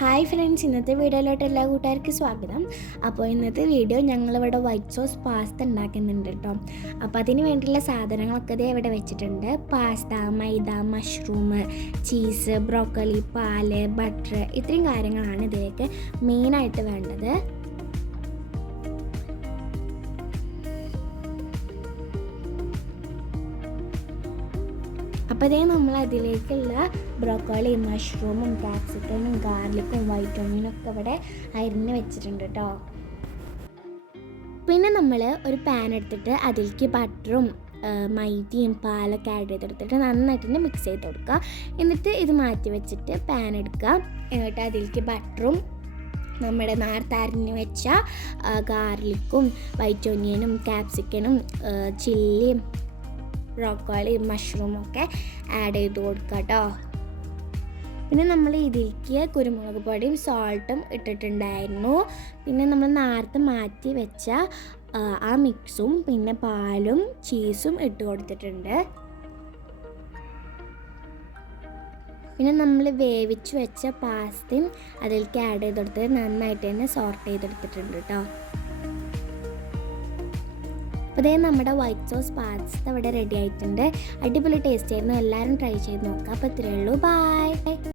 Hi friends, ഇന്നത്തെ വീഡിയോയിലോട്ട് എല്ലാ കൂട്ടുകാർക്കും സ്വാഗതം. അപ്പോൾ ഇന്നത്തെ വീഡിയോ ഞങ്ങളിവിടെ വൈറ്റ് സോസ് പാസ്ത ഉണ്ടാക്കുന്നുണ്ട് കേട്ടോ. അപ്പോൾ അതിന് വേണ്ടിയുള്ള സാധനങ്ങളൊക്കെ ദേ ഇവിടെ വെച്ചിട്ടുണ്ട്. പാസ്ത, മൈദ, മഷ്റൂം, ചീസ്, ബ്രോക്കോളി, പാല്, ബട്ടർ, ഇത്രയും കാര്യങ്ങളാണ് ഇതിലേക്ക് മെയിനായിട്ട് വേണ്ടത്. അപ്പോൾ അതേ നമ്മൾ അതിലേക്കുള്ള ബ്രോക്കോളിയും മഷ്റൂമും ക്യാപ്സിക്കനും ഗാർലിക്കും വൈറ്റ് ഒണിയനും ഒക്കെ ഇവിടെ അരിഞ്ഞ് വെച്ചിട്ടുണ്ട് കേട്ടോ. പിന്നെ നമ്മൾ ഒരു പാൻ എടുത്തിട്ട് അതിലേക്ക് ബട്ടറും മൈദയും പാലൊക്കെ ആഡ് ചെയ്തെടുത്തിട്ട് നന്നായിട്ട് മിക്സ് ചെയ്ത് കൊടുക്കുക. എന്നിട്ട് ഇത് മാറ്റി വെച്ചിട്ട് പാൻ എടുക്കുക. എന്നിട്ട് അതിലേക്ക് ബട്ടറും നമ്മുടെ നേരത്തെ അരിഞ്ഞ് വെച്ച ഗാർലിക്കും വൈറ്റ് ഒണിയനും ക്യാപ്സിക്കനും ചില്ലിയും ബ്രോക്കോളി മഷ്റൂമും ഒക്കെ ആഡ് ചെയ്ത് കൊടുക്കുക കേട്ടോ. പിന്നെ നമ്മൾ ഇതിലേക്ക് കുരുമുളക് പൊടിയും സോൾട്ടും ഇട്ടിട്ടുണ്ടായിരുന്നു. പിന്നെ നമ്മൾ നേരത്തെ മാറ്റി വെച്ച ആ മിക്സും പിന്നെ പാലും ചീസും ഇട്ട് കൊടുത്തിട്ടുണ്ട്. പിന്നെ നമ്മൾ വേവിച്ച് വെച്ച പാസ്തയും അതിലേക്ക് ആഡ് ചെയ്ത് കൊടുത്ത് നന്നായിട്ട് തന്നെ സോർട്ട് ചെയ്തെടുത്തിട്ടുണ്ട് കേട്ടോ. അപ്പോൾ ഇതേ നമ്മുടെ വൈറ്റ് സോസ് പാസ്ത ഇവിടെ റെഡി ആയിട്ടുണ്ട്. അടിപൊളി ടേസ്റ്റ് ആയിരുന്നു. എല്ലാവരും ട്രൈ ചെയ്ത് നോക്കാം. അപ്പോൾ ഇത്രയേ ഉള്ളൂ. ബൈ.